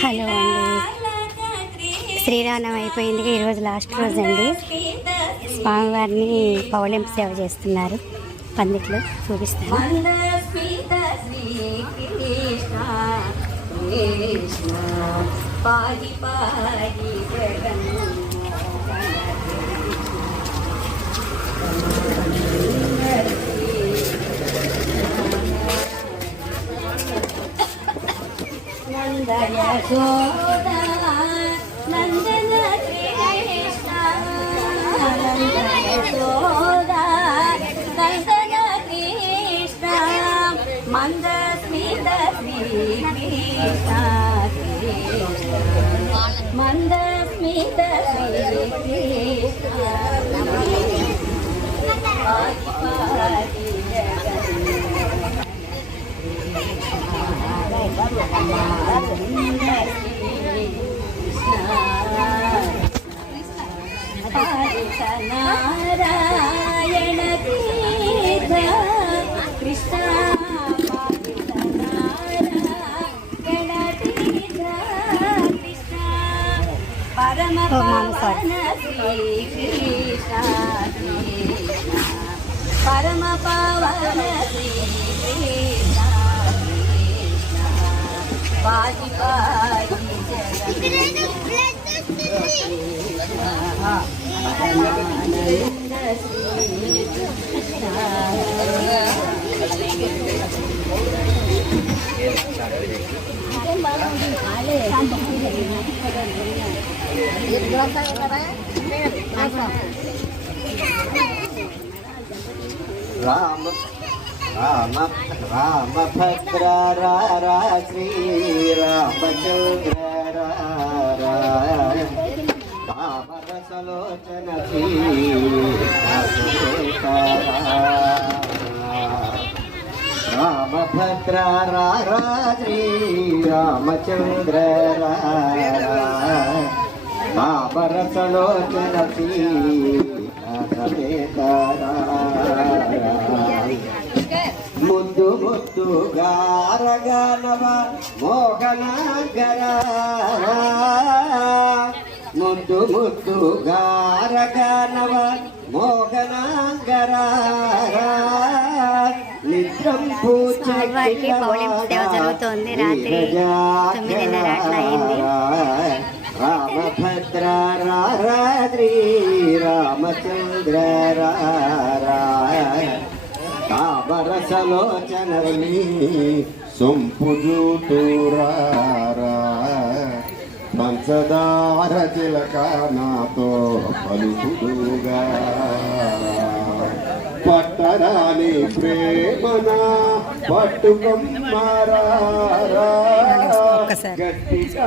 Hello అండి, శ్రీరామనవమి అయిపోయింది. ఈరోజు లాస్ట్ రోజు అండి. స్వామివారిని పౌళింపు సేవ చేస్తున్నారు. పందిట్లో చూపిస్తాను. యశోదా నందన కృష్ణ యశోదా నందన కృష్ణ మందస్మిత శ్రీ కృష్ణ మందస్మిత శ్రీ కృష్ణ నారాయణ తీర్థ కృష్ణ నారాయణ తీర్థ కృష్ణ పరమ పవన శ్రీ కృష్ణ పరమ పవన శ్రీ కృష్ణ పాది పాది రామ రామ రామభద్ర రా శ్రీరామచంద్ర రామరసలోచన రామభద్ర రా శ్రీరామచంద్ర రామరసలోచన ముద్దు ముద్దు గారగనవ మోహనాగర ముద్దు ముద్దు గారగనవ మోహనాగర నిత్యం స్వామివారికి పౌళింపు సేవ జరుగుతోంది. రాత్రి 9:30 అట్లా అయింది. రామభద్ర శ్రీ రామచంద్ర తామరసలోచనని సొంపుజూతురారా పంచదార చిలక నాతో పలుకుడుగా పట్టరాని ప్రేమన పట్టుకొమ్మారా గట్టిగా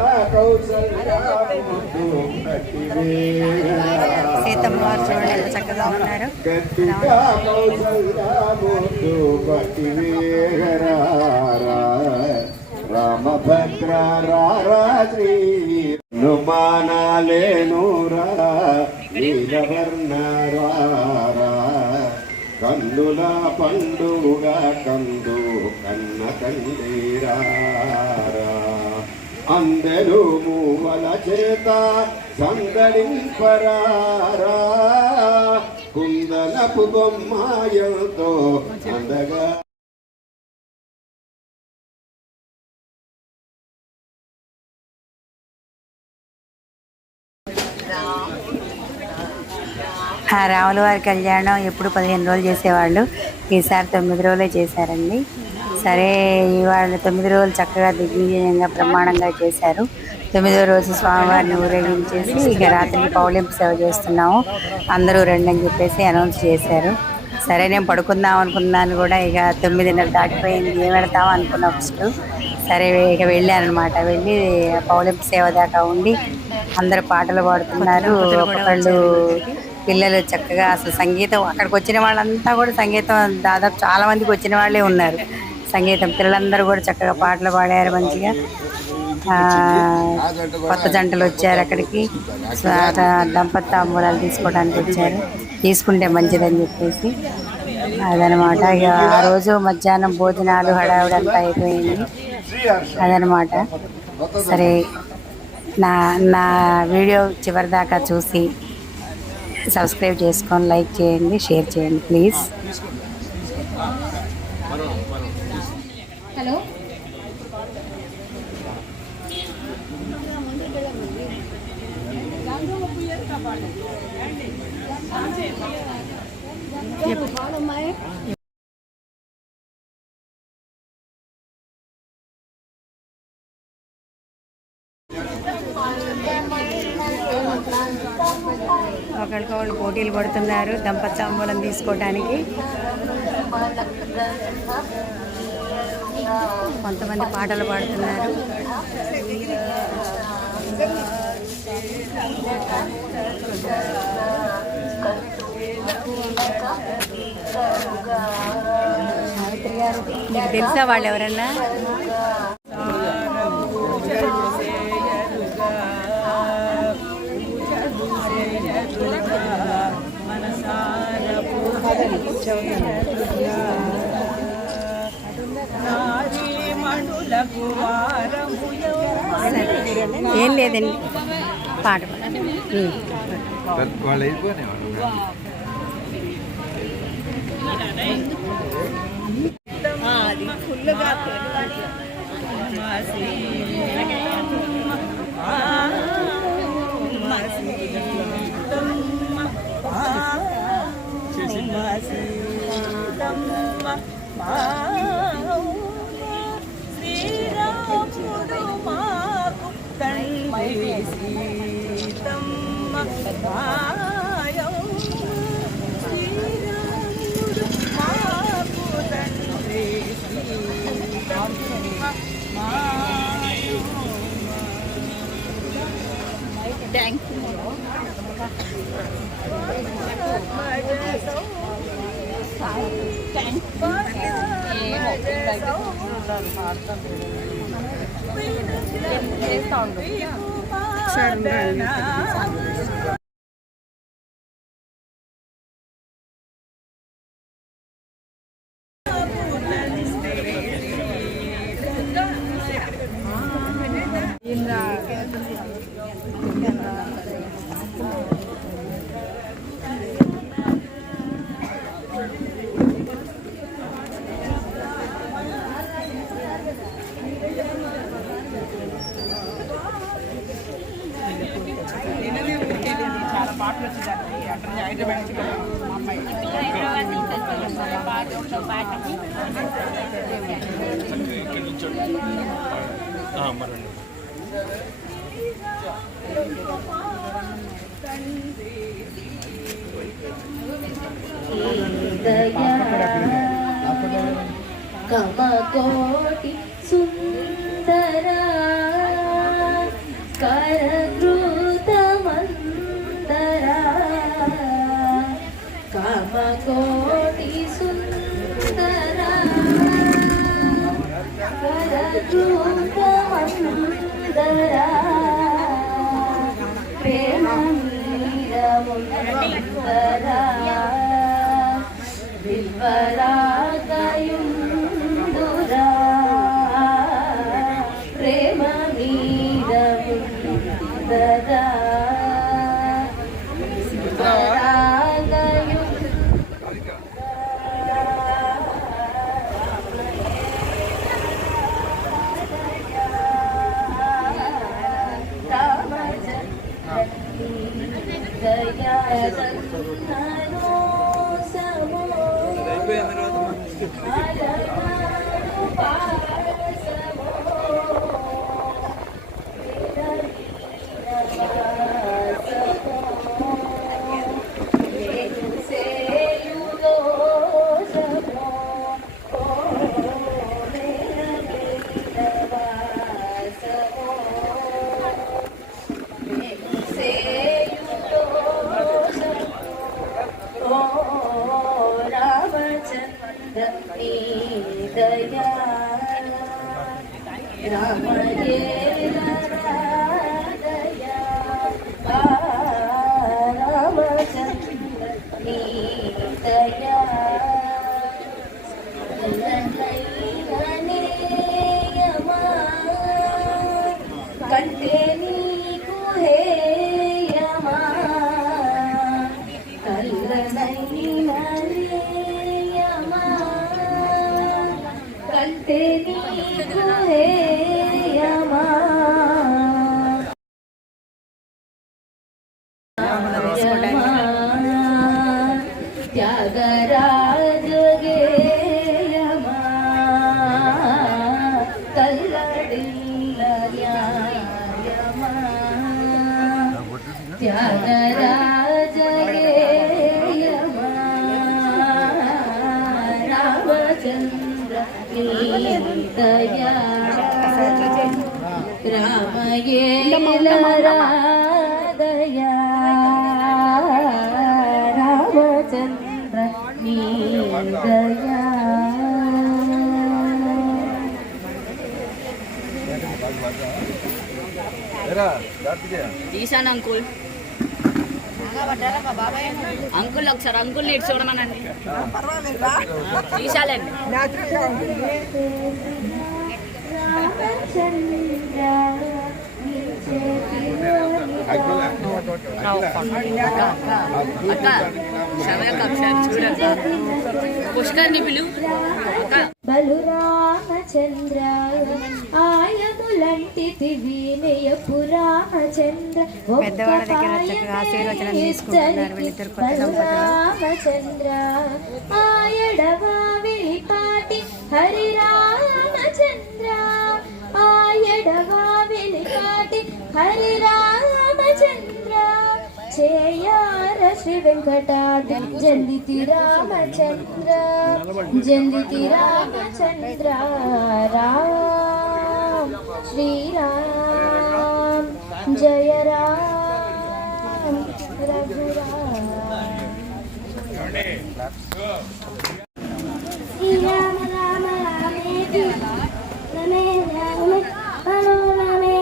సీతమ్మవారు చూడండి ఎంత చక్కగా ఉన్నారు. గట్టిగా కౌసల్యాముద్దు పట్టి వేగరా రామభద్ర శ్రీ నుమానాలేనురా నీలవర్ణరా కన్నుల పండుగ కందు కన్న కండీరా అందరూ మూవల చేత సందడింపరారా కుందనపు బొమ్మాయంతో అందగా రాముల వారి కళ్యాణం ఎప్పుడు 15 రోజులు చేసేవాళ్ళు. ఈసారి 9 రోజులే చేశారండి. సరే, ఇవాళ 9 రోజులు చక్కగా దిగ్విజయంగా బ్రహ్మాండంగా చేశారు. 9వ రోజు స్వామివారిని ఊరేగించేసి ఇక రాత్రి పౌళింపు సేవ చేస్తున్నాము. అందరూ రండి అని చెప్పేసి అనౌన్స్ చేశారు. సరే, నేను పడుకుందాం అనుకున్నాను కూడా. ఇక 9:30 దాటిపోయింది, ఏం పెడతాం అనుకున్నా ఫస్ట్. సరే, ఇక వెళ్ళానమాట. వెళ్ళి పౌళింపు సేవ దాకా ఉండి అందరూ పాటలు పాడుతున్నారు. ఒకళ్ళు పిల్లలు చక్కగా అసలు సంగీతం, అక్కడికి వచ్చిన వాళ్ళంతా కూడా సంగీతం, దాదాపు చాలా మందికి వచ్చిన వాళ్ళే ఉన్నారు. సంగీతం పిల్లలందరూ కూడా చక్కగా పాటలు పాడారు మంచిగా. కొత్త జంటలు వచ్చారు అక్కడికి. దంపతి తాంబూలాలు తీసుకోవడానికి వచ్చారు. తీసుకుంటే మంచిదని చెప్పేసి అదనమాట. ఇక ఆ రోజు మధ్యాహ్నం భోజనాలు హడావుడంతా అయిపోయింది. అదనమాట. సరే, నా నా వీడియో చివరి దాకా చూసి సబ్స్క్రైబ్ చేసుకొని లైక్ చేయండి, షేర్ చేయండి ప్లీజ్. హలో ఒకరికొకరు పోటీలు పడుతున్నారు దంపతి తాంబూలం తీసుకోవడానికి. కొంతమంది పాటలు పాడుతున్నారు. మీకు తెలుసా వాళ్ళు ఎవరన్నా? ఏం లేదండి, పాట వాళ్ళు అయిపోయినాయి. అది ఫుల్గా శ్రీరాముడు మాకు తండ్రి సీతమ్మ శ్రీరాముడు మాకు తండ్రి సీతమ్మ థ్యాంక్ యూ. కమకోటి సుందర కరకృత మందర కమకోటి సుందర కరకృత మందర ప్రేమ నీరముందర విల్వరాగయుందురా ప్రేమ మీరముందరా రామచంద్ర నీకు హేయమా త్యాగరాజ గేయమా తల్లడిల్ల న్యాయమా త్యాగరాజ గేయమా రామచంద్ర నీదయా రామయేల రాధయా రామచంద్ర నీదయా తీసాను అంకుల్ అంకుల్ ఒకసారి అంకుల్ ఇటు చూడమనండి తీసాలండి అక్క సమయక్క ఒకసారి చూడక్క పుష్కర్ని పిలువు అక్క బలురామచంద్ర ఆయములంటి వినయపు రామచంద్ర పెద్దవాళ్ళ దగ్గర చక్కగా ఆశీర్వచనం తీసుకుంటున్నారు వీళ్ళిద్దరు కొత్త దంపతులు. రామచంద్ర ఆయడవా వెలిపాటి హరి రామచంద్ర ఆయడవా వెలిపాటి హరి రామచంద్ర చేయార శ్రీ వెంకటాద్రి జల్లితి రామచంద్ర జల్లితి రామచంద్ర రామ్ శ్రీరామ్ జయ రామ్ రఘురామ్ శ్రీరామ రామ రామేతి రమే రామే మనోరమే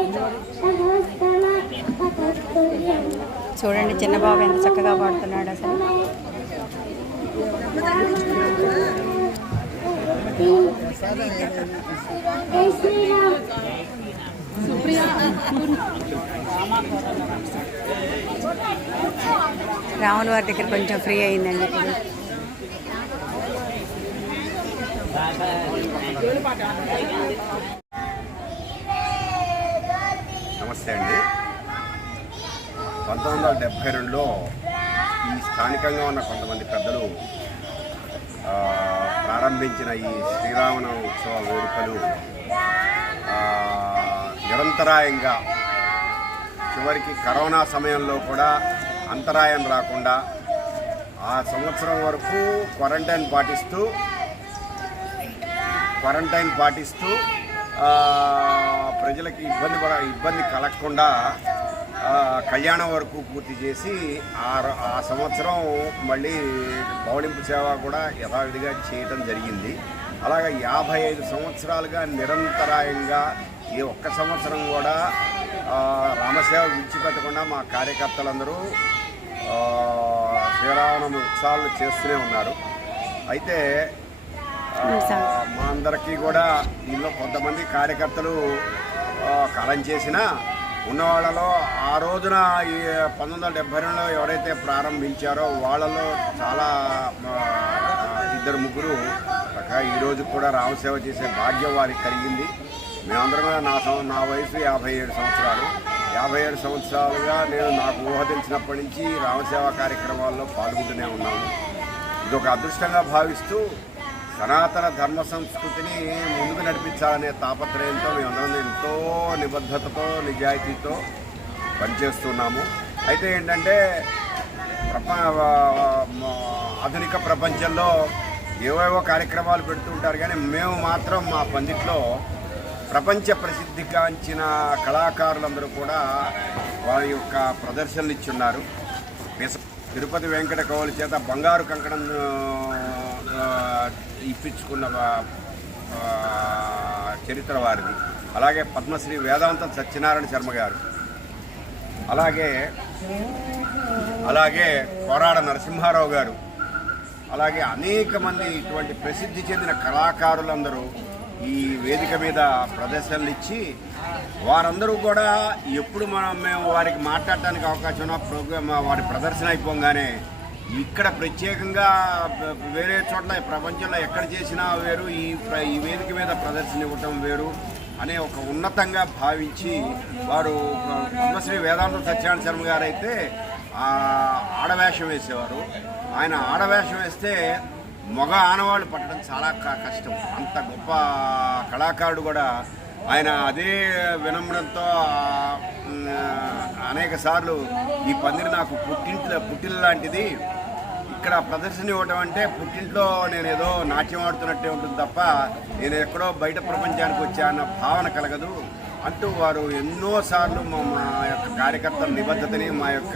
సహస్రమ పతతుల్యం చూడండి చిన్న బాబు ఎంత చక్కగా పాడుతున్నాడు అసలు. రాముల వారి దగ్గర కొంచెం ఫ్రీ అయిందండి ఇప్పుడు. నమస్తే అండి. 1972లో ఈ స్థానికంగా ఉన్న కొంతమంది పెద్దలు ప్రారంభించిన ఈ శ్రీరామనవమి ఉత్సవ వేడుకలు నిరంతరాయంగా చివరికి కరోనా సమయంలో కూడా అంతరాయం రాకుండా ఆ సంవత్సరం వరకు క్వారంటైన్ పాటిస్తూ ప్రజలకి ఇబ్బంది కలగకుండా కళ్యాణం వరకు పూర్తి చేసి ఆ సంవత్సరం మళ్ళీ పౌళింపు సేవ కూడా యథావిధిగా చేయడం జరిగింది. అలాగే 55 సంవత్సరాలుగా నిరంతరాయంగా ఈ ఒక్క సంవత్సరం కూడా రామసేవ విడిచిపెట్టకుండా మా కార్యకర్తలందరూ శ్రీరామనవమి ఉత్సవాలు చేస్తూనే ఉన్నారు. అయితే మా అందరికీ కూడా దీనిలో కొంతమంది కార్యకర్తలు కాలం చేసినా ఉన్నవాళ్ళలో ఆ రోజున ఈ 1972లో ఎవరైతే ప్రారంభించారో వాళ్ళలో చాలా 2-3 ఈరోజు కూడా రామసేవ చేసే భాగ్యం వారికి కలిగింది. మేమందరం కూడా నా వయసు 57 సంవత్సరాలు. 57 సంవత్సరాలుగా నేను నాకు ఊహ తెలిసినప్పటి నుంచి రామసేవా కార్యక్రమాల్లో పాల్గొంటూనే ఉన్నాము. ఇదొక అదృష్టంగా భావిస్తూ సనాతన ధర్మ సంస్కృతిని ముందుకు నడిపించాలనే తాపత్రయంతో మేమందరం ఎంతో నిబద్ధతతో నిజాయితీతో పనిచేస్తున్నాము. అయితే ఏంటంటే ఆధునిక ప్రపంచంలో ఏవేవో కార్యక్రమాలు పెడుతుంటారు, కానీ మేము మాత్రం మా పందిట్లో ప్రపంచ ప్రసిద్ధిగాంచిన కళాకారులందరూ కూడా వారి యొక్క ప్రదర్శనలు ఇచ్చున్నారు. తిరుపతి వెంకట కవుల చేత బంగారు కంకణం ఇప్పించుకున్న చరిత్ర వారిది. అలాగే పద్మశ్రీ వేదాంత సత్యనారాయణ శర్మ గారు, అలాగే కోరాడ నరసింహారావు గారు, అలాగే అనేక మంది ఇటువంటి ప్రసిద్ధి చెందిన కళాకారులందరూ ఈ వేదిక మీద ప్రదర్శనలు ఇచ్చి వారందరూ కూడా ఎప్పుడు మేము వారికి మాట్లాడటానికి అవకాశం ఉన్న ప్రోగ్రామ్ వారి ప్రదర్శన అయిపోగానే ఇక్కడ ప్రత్యేకంగా వేరే చోట్ల ప్రపంచంలో ఎక్కడ చేసినా వేరు, ఈ వేదిక మీద ప్రదర్శన ఇవ్వటం వేరు అనే ఒక ఉన్నతంగా భావించి వారు బ్రహ్మశ్రీ వేదాంత సత్యనారాయణ శర్మ గారు అయితే ఆడవేషం వేసేవారు. ఆయన ఆడవేషం వేస్తే మగ ఆనవాళ్ళు పట్టడం చాలా కష్టం. అంత గొప్ప కళాకారుడు కూడా ఆయన అదే వినమ్రంతో అనేక సార్లు ఈ పందిరి నాకు పుట్టిల్లు లాంటిది, ఇక్కడ ప్రదర్శన ఇవ్వటం అంటే పుట్టింట్లో నేను ఏదో నాట్యం ఆడుతున్నట్టే ఉంటుంది తప్ప నేను ఎక్కడో బయట ప్రపంచానికి వచ్చా అన్న భావన కలగదు అంటూ వారు ఎన్నోసార్లు మా యొక్క కార్యకర్తల నిబద్ధతని, మా యొక్క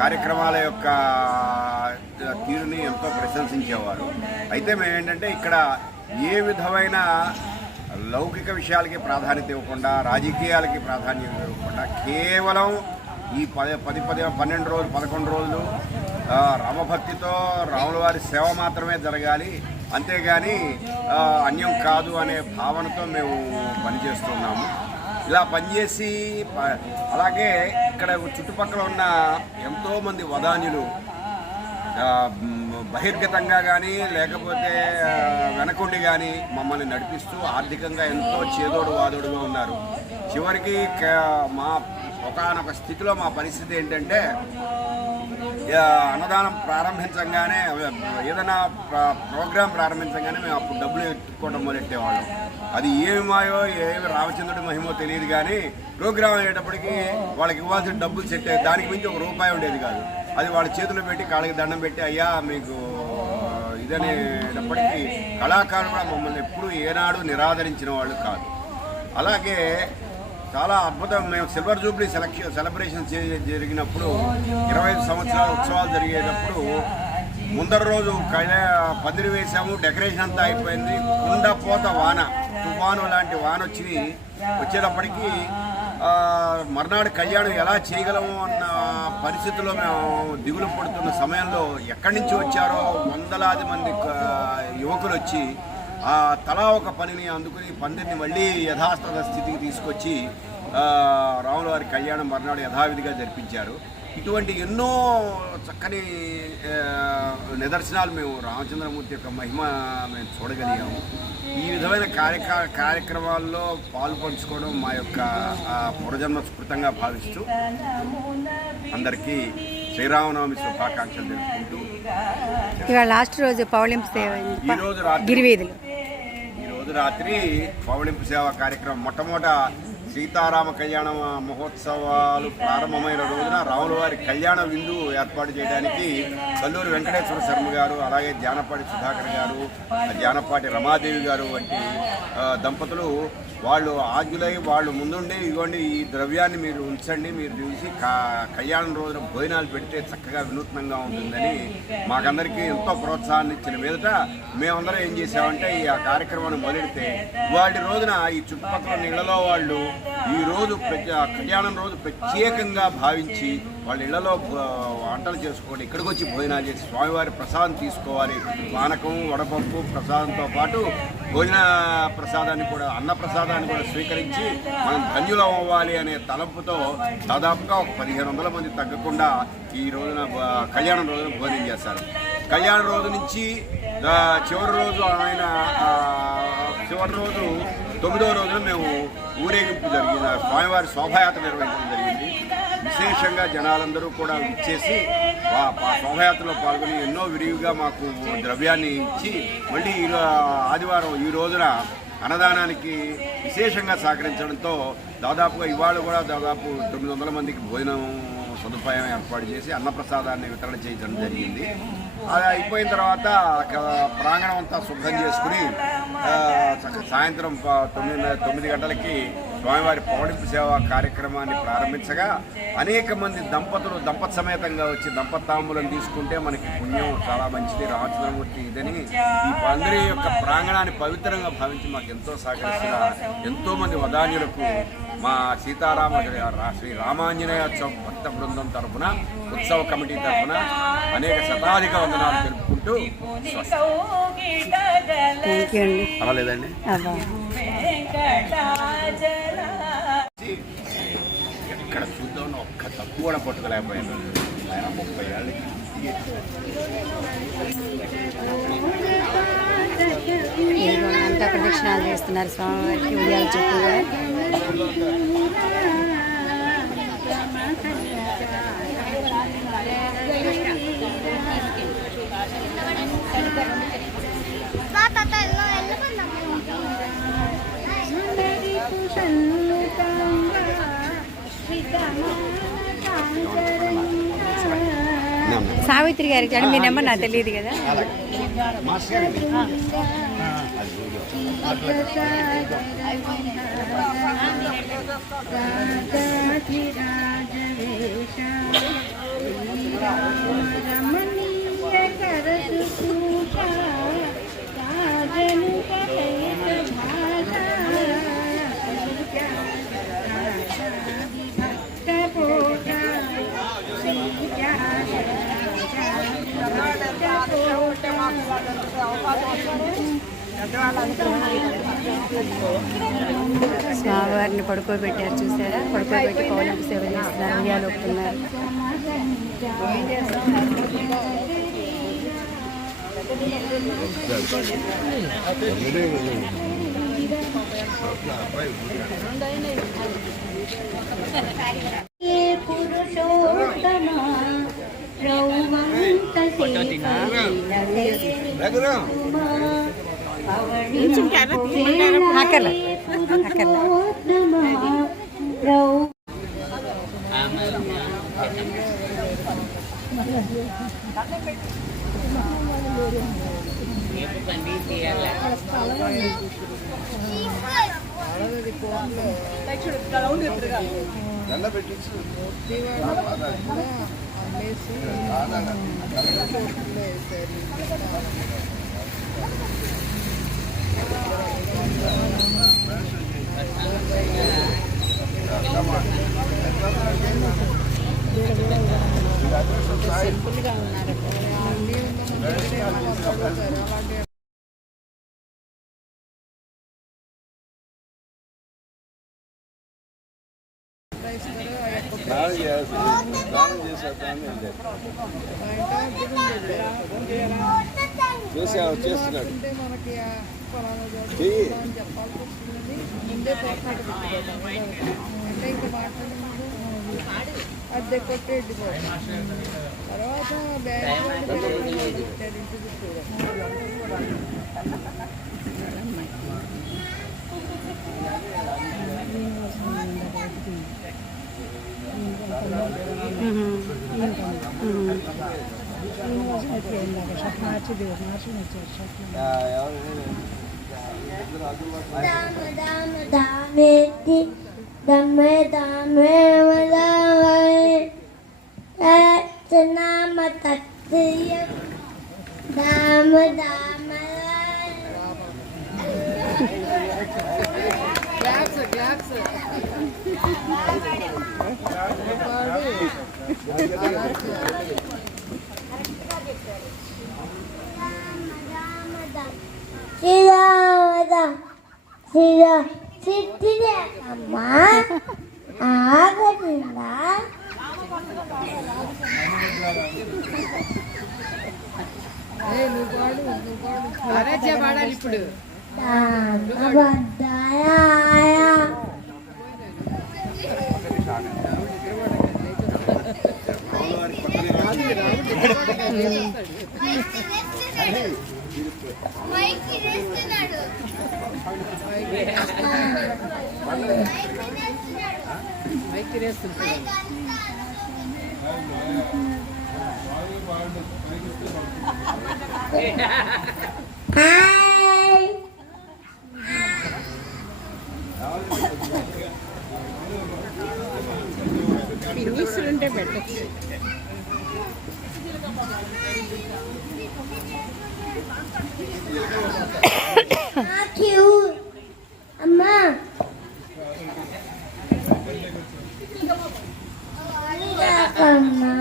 కార్యక్రమాల యొక్క తీరుని ఎంతో ప్రశంసించేవారు. అయితే మేమేంటంటే ఇక్కడ ఏ విధమైన లౌకిక విషయాలకి ప్రాధాన్యత ఇవ్వకుండా, రాజకీయాలకి ప్రాధాన్యత ఇవ్వకుండా కేవలం ఈ 12 రోజులు 11 రోజులు రామభక్తితో రాముల వారి సేవ మాత్రమే జరగాలి, అంతేగాని అన్యం కాదు అనే భావనతో మేము పనిచేస్తున్నాము. ఇలా పనిచేసి అలాగే ఇక్కడ చుట్టుపక్కల ఉన్న ఎంతోమంది వదాన్యులు బహిర్గతంగా కానీ లేకపోతే వెనకుండి కానీ మమ్మల్ని నడిపిస్తూ ఆర్థికంగా ఎంతో చేదోడు వాదోడుగా ఉన్నారు. చివరికి మా ఒకానొక స్థితిలో మా పరిస్థితి ఏంటంటే అన్నదానం ప్రారంభించగానే ఏదైనా ప్రోగ్రాం ప్రారంభించగానే మేము అప్పుడు డబ్బులు ఎత్తుకోవడం మొదలెట్టేవాళ్ళం. అది ఏమి మాయో ఏమి రామచంద్రుడి మహిమో తెలియదు, కానీ ప్రోగ్రాం అయ్యేటప్పటికి వాళ్ళకి ఇవ్వాల్సిన డబ్బులు సెట్ అయ్యేది, దానికి మించి ₹1 ఉండేది కాదు. అది వాళ్ళ చేతులు పెట్టి కాళ్ళకి దండం పెట్టి అయ్యా మీకు ఇదనేటప్పటికీ కళాకారులు కూడా మమ్మల్ని ఎప్పుడూ ఏనాడు నిరాదరించిన వాళ్ళు కాదు. అలాగే చాలా అద్భుతం. మేము సిల్వర్ జూబ్లీ సెలబ్రేషన్ జరిగినప్పుడు 25 సంవత్సరాల ఉత్సవాలు జరిగేటప్పుడు ముందర రోజు పందిరి వేసాము, డెకరేషన్ అంతా అయిపోయింది. కుండపోత వాన, తుఫాను లాంటి వాన వచ్చేటప్పటికీ మర్నాడు కళ్యాణం ఎలా చేయగలము అన్న పరిస్థితుల్లో మేము దిగులు పడుతున్న సమయంలో ఎక్కడి నుంచి వచ్చారో వందలాది మంది యువకులు వచ్చి తలా ఒక పనిని అందుకుని పందిరిని మళ్ళీ యథాస్థ స్థితికి తీసుకొచ్చి రాముల వారి కళ్యాణం మర్నాడు యథావిధిగా జరిపించారు. ఇటువంటి ఎన్నో చక్కని నిదర్శనాలు మేము రామచంద్రమూర్తి యొక్క మహిమ మేము చూడగలిగాము. ఈ విధమైన కార్యక్రమాల్లో పాల్పంచుకోవడం మా యొక్క పురజన్మ స్ఫృతంగా భావిస్తూ అందరికీ శ్రీరామనవమి శుభాకాంక్షలు తెలుపుకుంటూ ఇవాళ లాస్ట్ రోజు పౌళింపు సేవ, ఈరోజు రాత్రి పౌళింపు సేవ కార్యక్రమం మొట్టమొదట సీతారామ కళ్యాణ మహోత్సవాలు ప్రారంభమైన రోజున రాముల వారి కళ్యాణ విందు ఏర్పాటు చేయడానికి కల్లూరి వెంకటేశ్వర శర్మ గారు, అలాగే జానపాటి సుధాకర్ గారు, జానపాటి రమాదేవి గారు వంటి దంపతులు వాళ్ళు ఆజ్ఞులై వాళ్ళు ముందుండి ఇవ్వండి ఈ ద్రవ్యాన్ని మీరు ఉంచండి, మీరు చూసి కళ్యాణం రోజున భోజనాలు పెడితే చక్కగా వినూత్నంగా ఉంటుందని మాకందరికీ ఎంతో ప్రోత్సాహాన్ని ఇచ్చిన మీదట మేమందరం ఏం చేసామంటే ఈ కార్యక్రమాన్ని మొదలెడితే వాటి రోజున ఈ చుట్టుపక్కల ఇళ్లలో వాళ్ళు ఈ రోజు కళ్యాణం రోజు ప్రత్యేకంగా భావించి వాళ్ళ ఇళ్లలో వంటలు చేసుకోండి, ఇక్కడికి వచ్చి భోజనాలు చేసి స్వామివారి ప్రసాదం తీసుకోవాలి. పానకం, వడపప్పు ప్రసాదంతో పాటు భోజన ప్రసాదాన్ని కూడా, అన్న ప్రసాదాన్ని కూడా స్వీకరించి మనం ధన్యులం అవ్వాలి అనే తలంపుతో దాదాపుగా ఒక 1500 మంది తగ్గకుండా ఈ రోజున కళ్యాణం రోజున భోజనం చేస్తారు. కళ్యాణ రోజు నుంచి చివరి రోజు 9వ రోజున మేము ఊరేగింపు జరిగింది, స్వామివారి శోభాయాత్ర నిర్వహించడం జరిగింది. విశేషంగా జనాలందరూ కూడా ఇచ్చేసి శోభాయాత్రలో పాల్గొని ఎన్నో విరివిగా మాకు ద్రవ్యాన్ని ఇచ్చి మళ్ళీ ఆదివారం ఈ రోజున అన్నదానానికి విశేషంగా సహకరించడంతో దాదాపుగా ఇవాళ కూడా దాదాపు 900 మందికి భోజనం సదుపాయం ఏర్పాటు చేసి అన్నప్రసాదాన్ని వితరణ చేయడం జరిగింది. అది అయిపోయిన తర్వాత ప్రాంగణం అంతా శుభ్రం చేసుకుని సాయంత్రం 9 గంటలకి స్వామివారి పౌళింపు సేవ కార్యక్రమాన్ని ప్రారంభించగా అనేక మంది దంపత సమేతంగా వచ్చి దంపతాంబులను తీసుకుంటే మనకి పుణ్యం చాలా మంచిది, రామచంద్రమూర్తి ఇదని ఈ పందిరి యొక్క ప్రాంగణాన్ని పవిత్రంగా భావించి మాకు ఎంతో సహకరిస్తున్న ఎంతోమంది వదాన్యులకు మా సీతారామ శ్రీ రామాంజనేయ భక్త బృందం తరఫున, ఉత్సవ కమిటీ తరఫున అనేక శతాధిక వందనాలు తెలుపుకుంటూ లేదండి. ఎక్కడ చూద్దాం ఒక్క తప్పు కూడా పట్టుకోలేకపోయాను. ఆయన 30 ఏళ్ళకి అంతా ప్రదక్షిణాలు చేస్తున్నారు స్వామివారికి ఉయ్యాల చుట్టూగా. సావిత్రి గారికి అంటే మీ నెంబర్ నాకు తెలియదు కదా. స్వామివారిని పడుకోబెట్టారు చూసారా, పడుకోబెట్టి పౌర్ణమి సేవ చేస్తున్నారు, ఉయ్యాలు ఊపుతున్నారు. చేస్తున్నాడు అద్దె కొట్టి తర్వాత Dame malaway Sanama tatliya Dame Claps. Sila Sitile Amma Agadilla పాడాలి ఇప్పుడు. పిన్నిస్తుంటే పెట్టచ్చు. అమ్మా అమ్మా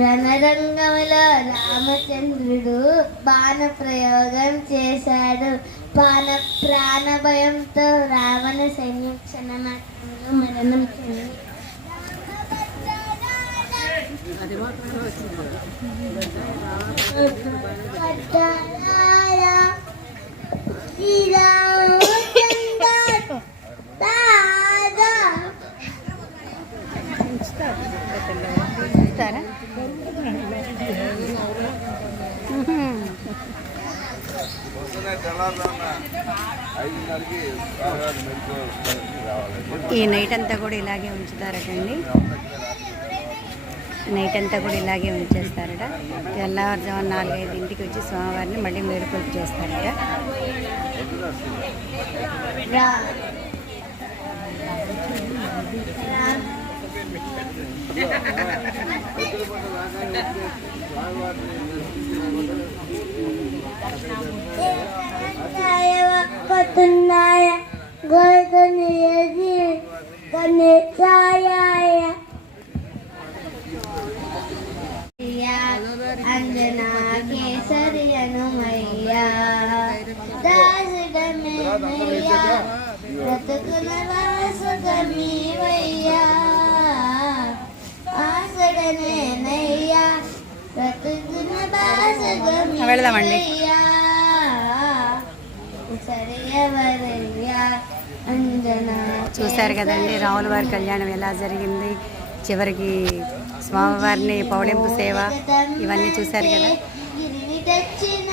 రణరంగంలో రామచంద్రుడు బాణ ప్రయోగం చేశాడు. ప్రాణ భయంతో రావణ సైన్యం క్షణమాత్రంలో మరణం చెంది ఇస్తారా? ఈ నైట్ అంతా కూడా ఇలాగే ఉంచుతారటండి. నైట్ అంతా కూడా ఇలాగే ఉంచేస్తారట. తెల్లవారుజామున 4-5 వచ్చి స్వామివారిని మళ్ళీ మేలుకొల్పు చేస్తారట. అంజనా కేసరి అనుమయ్యా దాసుడమేమయ్యా బ్రతుకుల వాసుడమీవయ్యా ఆసుడనేనయ్యా బ్రతుకుల వెళదామండి. వాసుడమీవయ్యా సరియవరయ్యా అంజనా. చూశారు కదండి రాముల వారి కళ్యాణం ఎలా జరిగింది. చివరికి స్వామివారిని పౌళింపు సేవ ఇవన్నీ చూశారు కదా. గిరిని తెచ్చిన